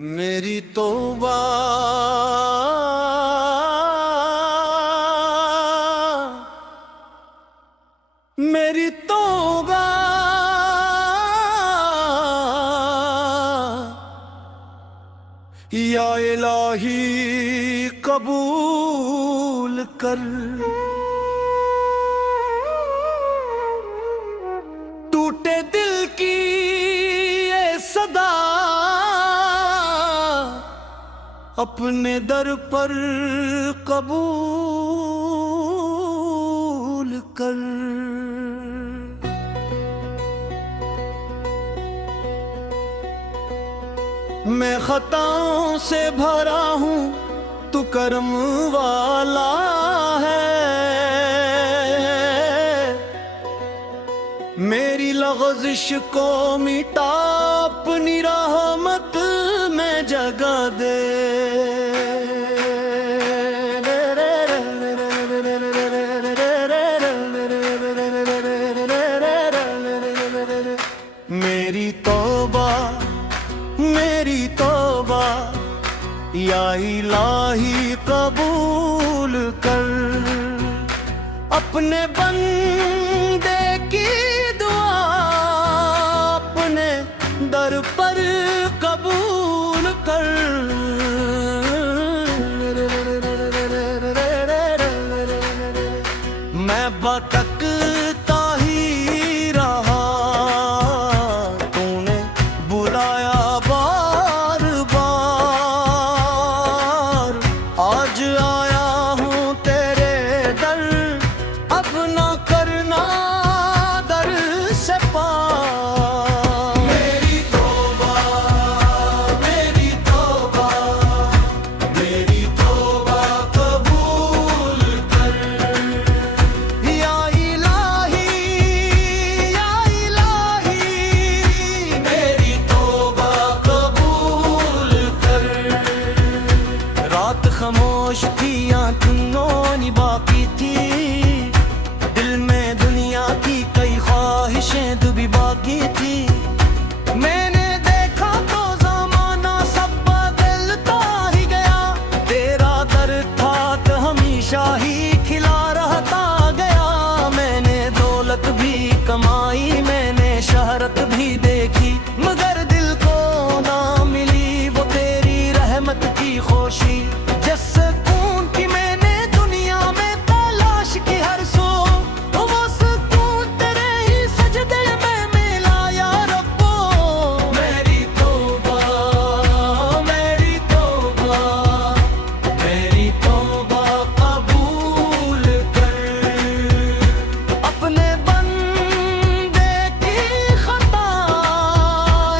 मेरी तौबा मेरी तौबा या इलाही कबूल कर। टूटे दिल की ये सदा अपने दर पर कबूल कर। मैं खताओं से भरा हूँ तू करम वाला है। मेरी लग़ज़िश को मिटा अपनी रहमत में जगा दे। मेरी तौबा या इलाही कबूल कर। अपने बंदे की दुआ अपने दर पर कबूल कर। मैं भटकता ही रहा, तूने बुलाया बार बार। आज आया हूँ तेरे दर, अब ना करना दर से पार। मेरी तौबा मेरी तौबा मेरी तौबा कबूल कर। या इलाही मेरी तौबा कबूल कर। रात खामोश थी, आँखें बाकी थी, दिल में दुनिया की कई ख्वाहिशें दुबी बाकी थी। मैंने देखा तो ज़माना सब बदलता ही गया, तेरा दर था तो हमेशा ही खिला रहता गया। मैंने दौलत भी कमाई, मैंने शहरत भी देखी, मगर दिल को ना मिली वो तेरी रहमत की खुशी। जिस सुकून की मैंने दुनिया में तलाश की हर सो, वो सुकून तेरे ही सजदे में मिला या रब्बो। मेरी तौबा मेरी तौबा मेरी तौबा कबूल कर। अपने बंदे की खता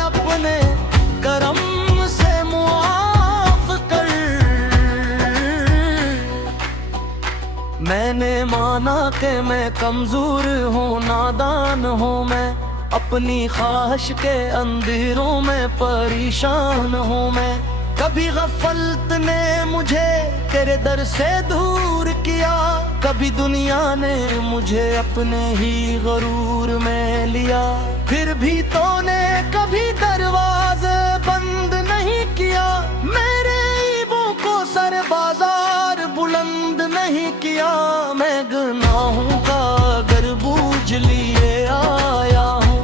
अपने करम से मुआफ कर। मैंने माना कि मैं कमजोर हूँ, नादान हूँ मैं, अपनी ख्वाहिश के अंधेरों में परेशान हूँ मैं। कभी गफलत ने मुझे तेरे दर से दूर किया, कभी दुनिया ने मुझे अपने ही गरूर में लिया। फिर भी तूने कभी दरवाजे बंद नहीं किया, मेरे ईबों को सर बाजार बुलंद नहीं किया। मैं गुनाहों का अगर बूझ लिए आया हूँ,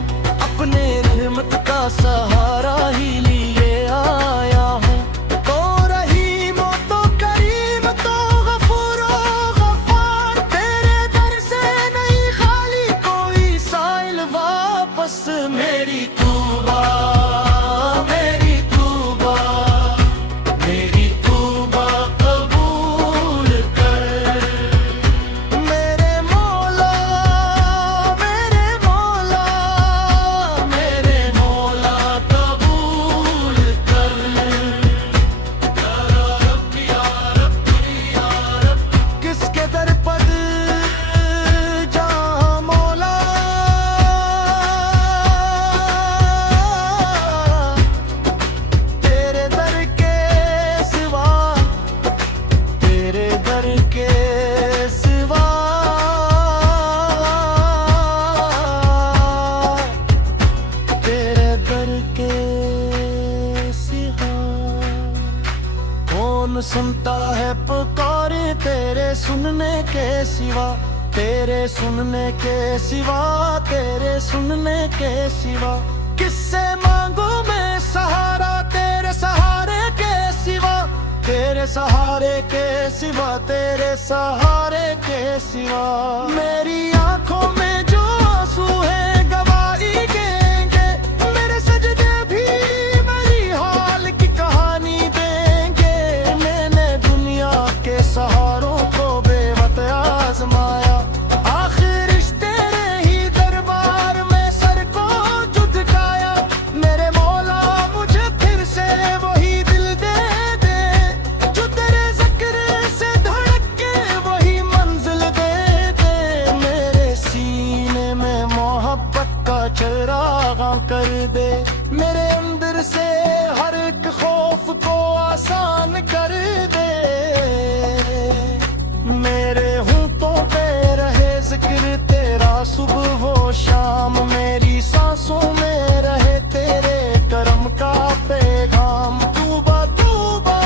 अपने रहमत का सहारा ही लिए आया हूँ। तो रहीम तो करीम तो गफूर गफ्फार, तेरे दर से नहीं खाली कोई साइल वापस। मेरी तौबा कौन सुनता है पुकारे तेरे सुनने के सिवा, तेरे सुनने के सिवा, तेरे सुनने के सिवा। किससे मांगू मैं सहारा तेरे सहारे के सिवा, तेरे सहारे के सिवा, तेरे सहारे के सिवा। मेरी आंखों में जो आंसू है गवाही देंगे, मेरे सजदे भी मेरी हाल की कहानी देंगे। मैंने दुनिया के सहारों को बेवक्त आजमाया, आखिर तेरे ही दरबार में सर को झुकाया। मेरे मौला मुझे फिर से वही दिल दे दे, जो तेरे जिक्र से धड़क के वही मंजिल दे दे। मेरे सीने में मोहब्बत का चिराग कर दे, मेरे अंदर से हर एक खौफ को आसान कर दे। मेरे होंठों पे रहे जिक्र तेरा सुबह वो शाम, मेरी सांसों में रहे तेरे करम का पैगाम। तूबा तूबा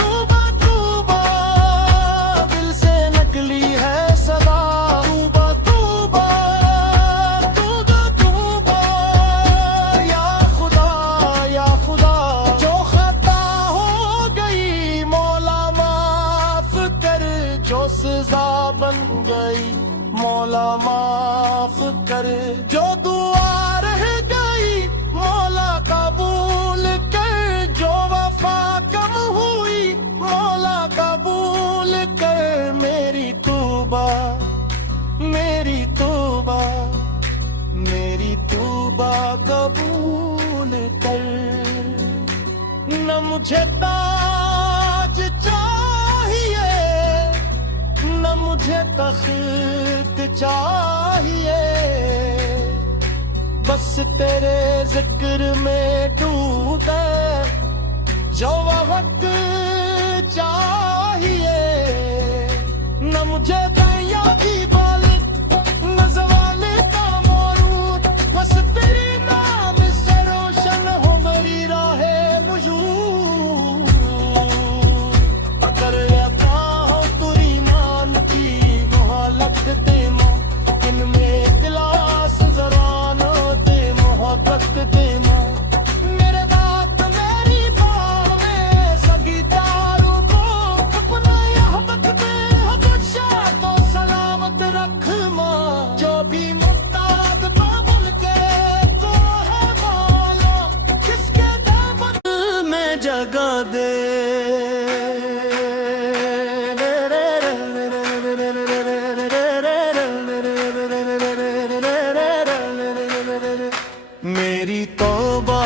तूबा तूबा दिल से नकली है सदा, तूबा तूबा तूबा तूबा या खुदा या खुदा। जो खता हो गई मौला माफ कर, जो सजा बन गई मौला माफ कर। जो दुआ रह गई मौला कबूल कर, जो वफा कम हुई मौला कबूल कर। मेरी तौबा मेरी तौबा मेरी तौबा कबूल कर। न मुझे ताज चाहिए न मुझे तख्त चाहिए, बस तेरे जिक्र में डूबे जो वक्त चाहिए। न मुझे दैया की बाल न ज़वाले का मौरूद, बस तेरे नाम से रोशन हो मेरी राहे वजूद। अगर लगते माँ इनमें गिलास जरा न दे मोहब्बत दे माँ। मेरे बाप मेरी बाह में सभी दारू को अपना यह वक्त दे बख्शा तो सलामत रख माँ। जो भी मुफ्ताद बाबुल के तो है मौला, किसके दामन में जगह दे। मेरी तौबा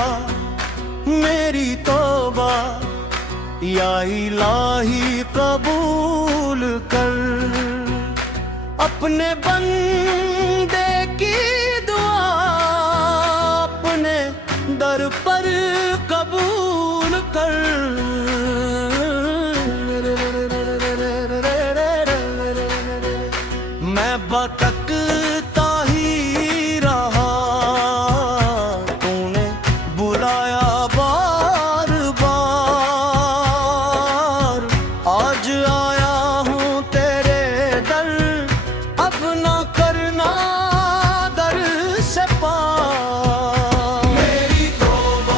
या इलाही कबूल कर, अपने बंदे की दुआ अपने दर पर कबूल कर। मैं भटकता ही रहा, तूने बुलाया बार बार। आज आया हूँ तेरे दर, अब ना करना दर से पार। मेरी तौबा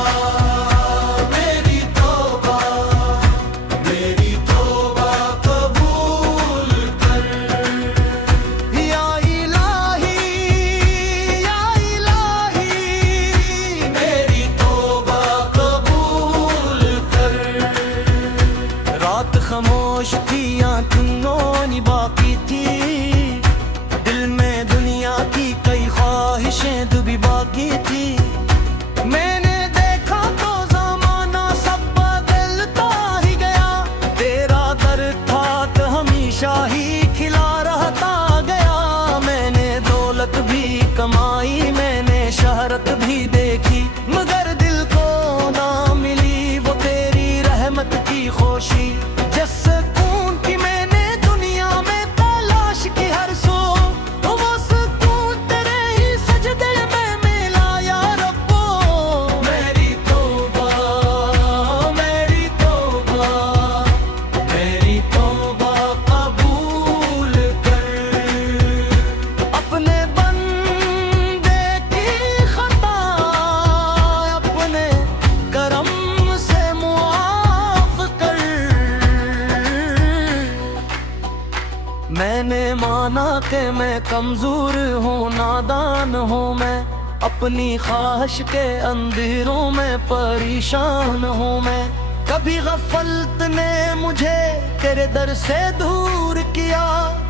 कि मैं कमजोर हूँ, नादान हूँ मैं, अपनी ख्वाहिश के अंधेरों में परेशान हूँ मैं। कभी गफलत ने मुझे तेरे दर से दूर किया,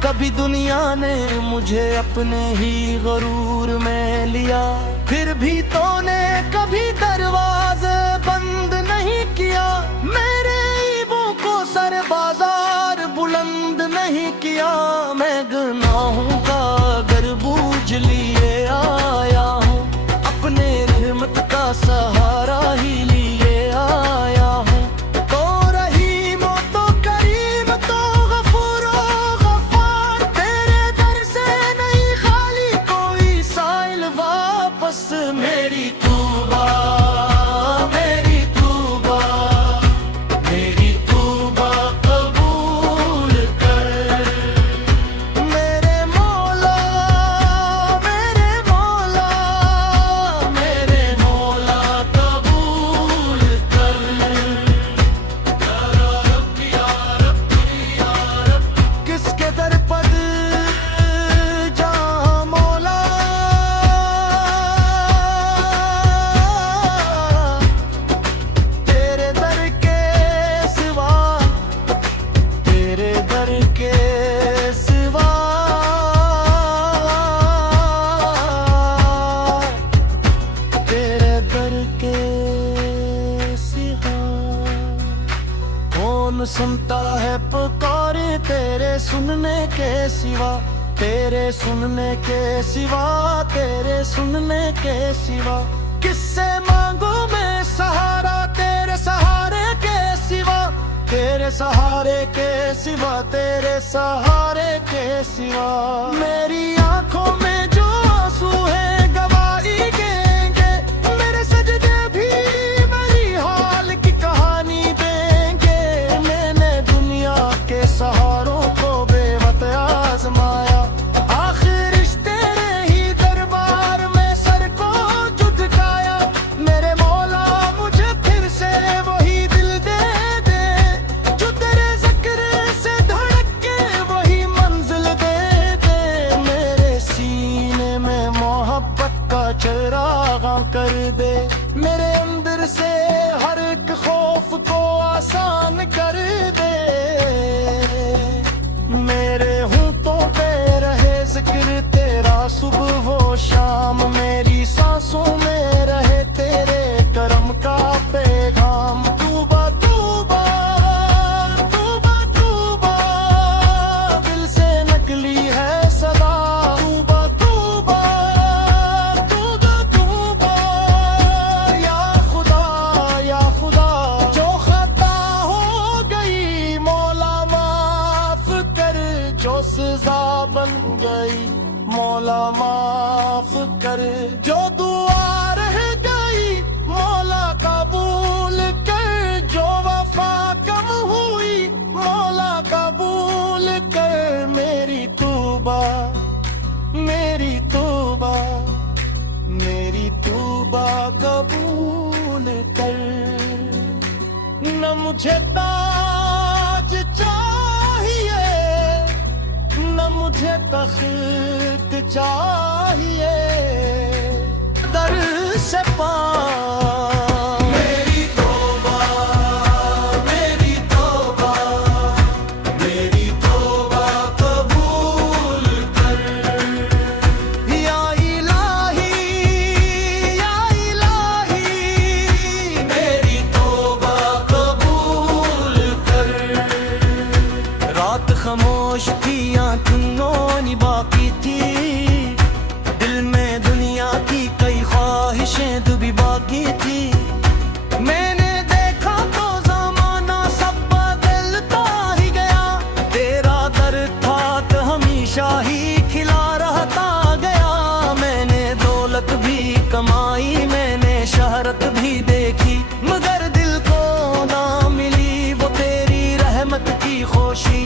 कभी दुनिया ने मुझे अपने ही गरूर में लिया। फिर भी तूने कभी दरवाजे बंद नहीं किया, मेरे ईबों को सर बाजार बुलंद नहीं किया। मैं गुनाहों का अगर बूझ लिए आया हूँ, अपने रहमत का सहारा ही लिए आया हूँ। तो रहीम तो करीम तो गफूर गफ्फार, तेरे दर से नहीं खाली कोई साइल वापस। मेरी तौबा मेरी तौबा मेरी तौबा कबूल कर, मेरे मौला मेरे मौला मेरे मौला कबूल कर। या रब या रब या रब, किसके दर पर जा मौला, तेरे दर के सिवा, तेरे दर के सिवा, तेरे दर के सिवा। कौन सुनता है पुकारे तेरे सुनने के सिवा, तेरे सुनने के सिवा, तेरे सुनने के सिवा। किससे मांगू मैं सहारा तेरे सहारे के सिवा, तेरे सहारे के सिवा, तेरे सहारे के सिवा। मेरी आंखों में जो आंसू है गवाही देंगे, मेरे सजदे भी मेरी हाल की कहानी देंगे। मैंने दुनिया के सहारों को बेवक्त आजमाया, आखिर इस तेरे ही दरबार में सर को झुकाया। मेरे मौला मुझे फिर से वही दिल दे दे, जो तेरे जिक्र से धड़क के वही मंजिल दे दे। मेरे सीने में मोहब्बत का चिराग कर दे, मेरे अंदर से हर एक खौफ को आसान कर दे। मेरे होंठों पे रहे जिक्र तेरा सुबह वो शाम, मेरी सांसों में रहे तेरे करम का पैगाम। तूबा तूबा तूबा तूबा, दिल से नकली है सदा। तूबा तूबा तूबा तूबा, या खुदा या खुदा, जो खता हो गई मौला माफ कर, जो सजा बन गई मौला माफ कर, जो दुआ रह गई मौला कबूल कर, जो वफा कम हुई मौला कबूल कर। मेरी तौबा मेरी तौबा मेरी तौबा कबूल कर। न मुझे ताज चाहिए, न मुझे तख्त चाहिए, दर से पा। मेरी तौबा मेरी तौबा मेरी तौबा कबूल कर। या इलाही मेरी तौबा कबूल कर। रात खामोश थी, आंखें बाकी थी, दिल में दुनिया की कई ख्वाहिशें दुबी बाकी थी। मैंने देखा तो जमाना सब बदलता ही गया, तेरा दर था कि हमेशा ही खिला रहता गया। मैंने दौलत भी कमाई, मैंने शहरत भी देखी, मगर दिल को ना मिली वो तेरी रहमत की खुशी।